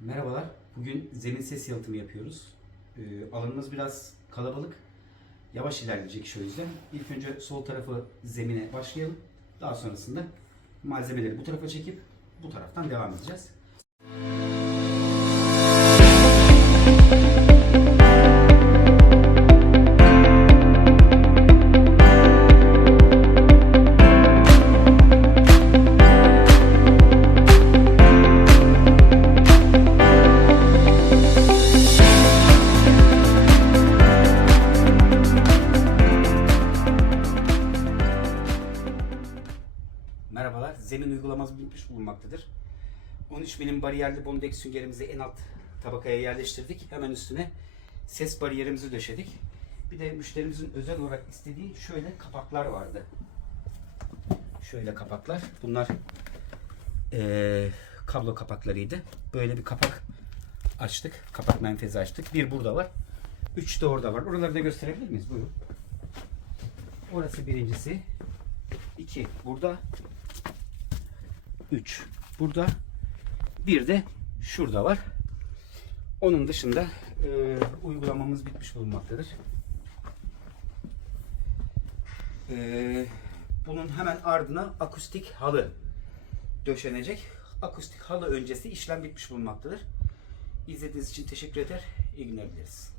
Merhabalar. Bugün zemin ses yalıtımı yapıyoruz. Ee, alanımız biraz kalabalık. Yavaş ilerleyecek o yüzden. İlk önce sol tarafı zemine başlayalım. Daha sonrasında malzemeleri bu tarafa çekip bu taraftan devam edeceğiz. Merhabalar. Zemin uygulaması bitmiş bulunmaktadır. 13 milim bariyerli bondek süngerimizi en alt tabakaya yerleştirdik. Hemen üstüne ses bariyerimizi döşedik. Bir de müşterimizin özel olarak istediği şöyle kapaklar vardı. Şöyle kapaklar. Bunlar eee, kablo kapaklarıydı. Böyle bir kapak açtık. Kapak menfezi açtık. Bir burada var. Üç de orada var. Oraları da gösterebilir miyiz? Buyurun. Orası birincisi. İki burada. 3 burada. Bir de şurada var. Onun dışında e, uygulamamız bitmiş bulunmaktadır. E, bunun hemen ardına akustik halı döşenecek. Akustik halı öncesi işlem bitmiş bulunmaktadır. İzlediğiniz için teşekkür eder. İyi günler dileriz.